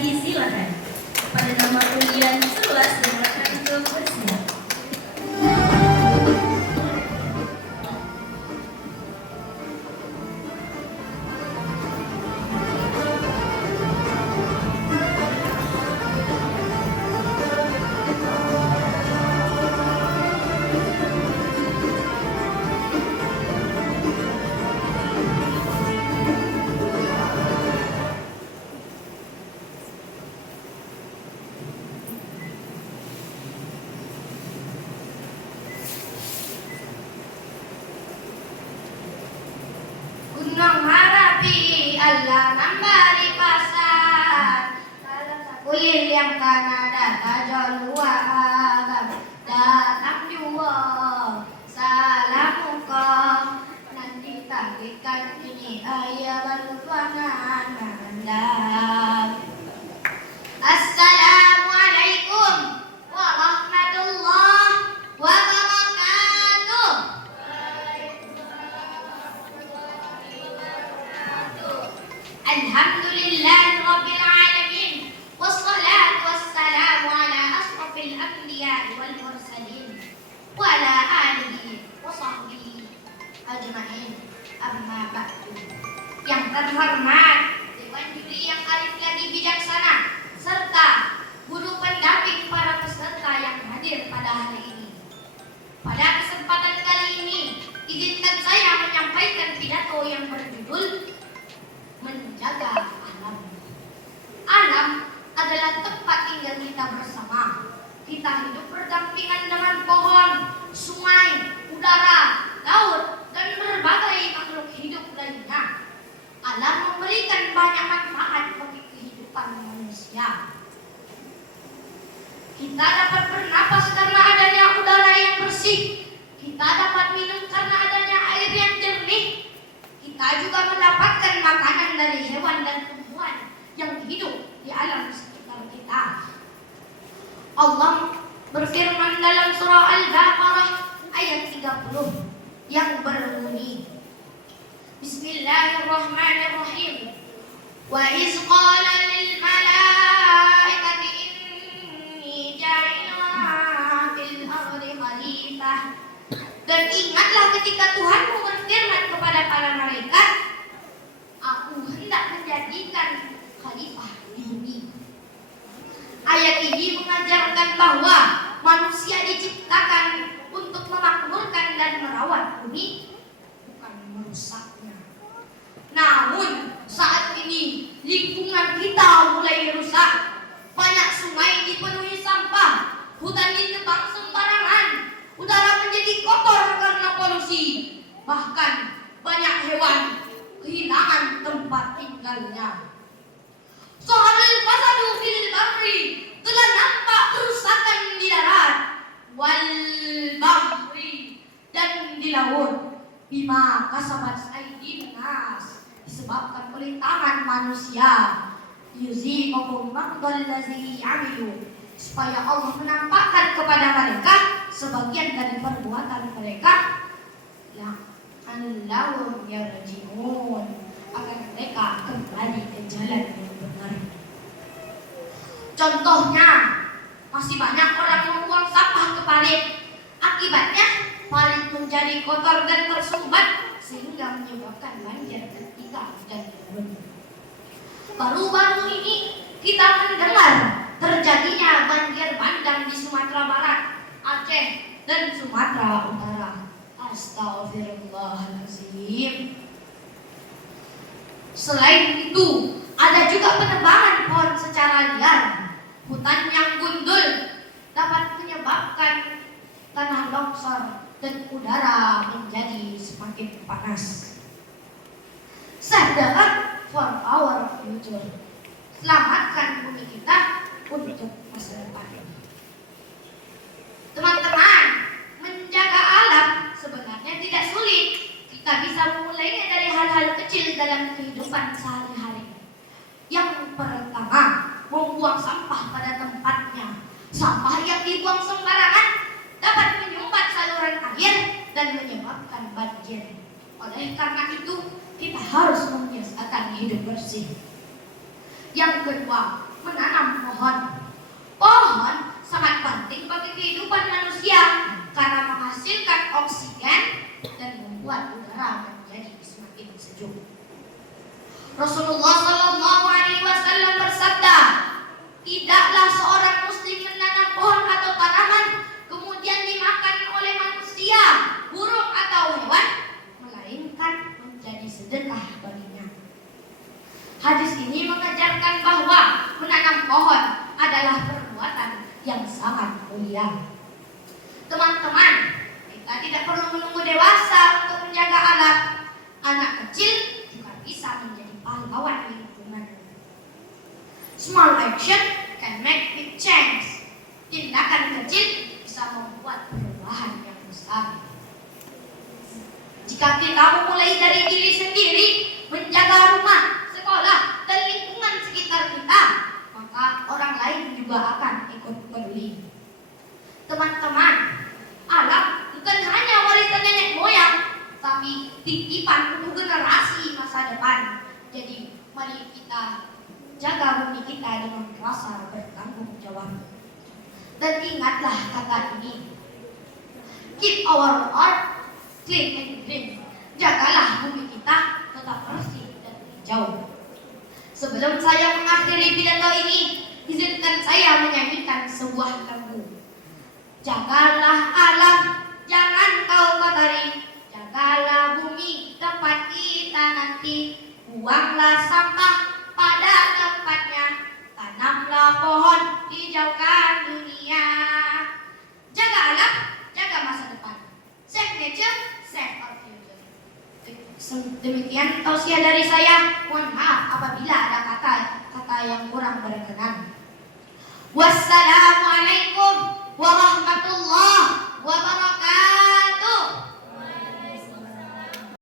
Silakan. Pada nama undian 11 digunakan untuk bersiap. Gunung Merapi Allah memberi pasar kulit yang Kanada tajol agam datang jua salam muka nanti tagikan ini ayah berluangan mandam. Assalamualaikum warahmatullahi wabarakatuh. Alhamdulillah Rabbil Alamin. Wassalatu wassalamu ala asrafil anbiya wal mursalin wa ala alihi wa sahbihi ajma'in. Amma ba'du. Yang terhormat Dewan Juri yang arif lagi bijaksana serta guru pendamping para peserta yang hadir pada hari ini. Pada kesempatan kali ini, izinkan saya menyampaikan pidato yang berjudul Menjaga Alam. Alam adalah tempat tinggal kita bersama. Kita hidup berdampingan dengan pohon, sungai, udara, laut, dan berbagai makhluk hidup lainnya. Alam memberikan banyak manfaat bagi kehidupan manusia. Kita dapat bernapas karena adanya udara yang bersih. Kita dapat minum karena adanya air yang jernih. Kita juga mendapatkan makanan dari hewan dan tumbuhan yang hidup di alam sekitar kita. Allah berfirman dalam surah Al-Baqarah ayat 30 yang berbunyi, Bismillahirrahmanirrahim. Wa iz qala lil malaikati inni ja'ilun fil ardi khalifah. Dan ingatlah ketika Tuhanmu berfirman kepada para malaikat, Aku hendak menjadikan khalifah di bumi. Ayat ini mengajarkan bahwa manusia diciptakan untuk memakmurkan dan merawat bumi, bukan merusaknya. Namun saat ini lingkungan kita mulai rusak. Banyak sungai dipenuhi sampah, hutan ditebang sembarangan, udara menjadi kotor karena polusi. Bahkan banyak hewan kehilangan tempat tinggalnya. Soharil fasadu fil barri, telah nampak kerusakan di darat, wal bahri, dan di laut. Bima kasabat aydin nas, disebabkan oleh tangan manusia. Yuziqakum ba'dallazi amilu, supaya Allah menampakkan kepada mereka sebagian dari perbuatan mereka. La'allahum yarji'un, agar mereka kembali ke jalan yang benar. Contohnya, masih banyak orang membuang sampah ke parit. Akibatnya, parit menjadi kotor dan tersumbat sehingga menyebabkan banjir ketika hujan turun. Baru-baru ini kita mendengar terjadinya banjir bandang di Sumatera Barat, Aceh, dan Sumatera Utara. Astagfirullahaladzim. Selain itu, ada juga penebangan pohon secara liar. Hutan yang gundul dapat menyebabkan tanah longsor dan udara menjadi semakin panas. Sadar for our future. Selamatkan bumi kita untuk masa depan. Teman-teman, menjaga alam sebenarnya tidak sulit. Kita bisa memulainya dari hal-hal kecil dalam kehidupan sehari-hari. Yang pertama, membuang sampah pada tempatnya. Sampah yang dibuang sembarangan dapat menyumbat saluran air dan menyebabkan banjir. Oleh karena itu, kita harus membiasakan hidup bersih. Yang kedua, menanam pohon. Pohon sangat penting bagi kehidupan manusia karena menghasilkan oksigen dan membuat udara menjadi semakin sejuk. Rasulullah Shallallahu Alaihi Wasallam bersabda, tidaklah seorang muslim menanam pohon atau tanaman kemudian dimakan oleh manusia, burung atau hewan, melainkan menjadi sedekah baginya. Hadis ini mengajarkan bahwa menanam pohon adalah perbuatan yang sangat mulia. Teman-teman, kita tidak perlu menunggu dewasa untuk menjaga alam. Anak kecil juga bisa menjadi pahlawan lingkungan. Small action can make big change. Tindakan kecil bisa membuat perubahan yang besar. Jika kita memulai dari diri sendiri, menjaga rumah, sekolah, dan lingkungan sekitar kita, maka orang lain juga akan ikut peduli. Teman-teman, alam bukan hanya warisan nenek moyang, tapi titipan untuk generasi masa depan. Jadi, mari kita jaga bumi kita dengan rasa bertanggung jawab. Dan ingatlah kata ini, keep our earth clean and green. Jagalah bumi kita tetap bersih dan hijau. Sebelum saya mengakhiri pidato ini, izinkan saya menyanyikan sebuah lagu. Jagalah alam, jangan kau kotori. Jagalah bumi tempat kita nanti. Buanglah sampah pada tempatnya. Tanamlah pohon, hijaukan dunia. Jaga alam, jaga masa depan. Save nature, save our future. Demikian tausiah dari saya. Mohon maaf apabila ada kata-kata yang kurang berkenan.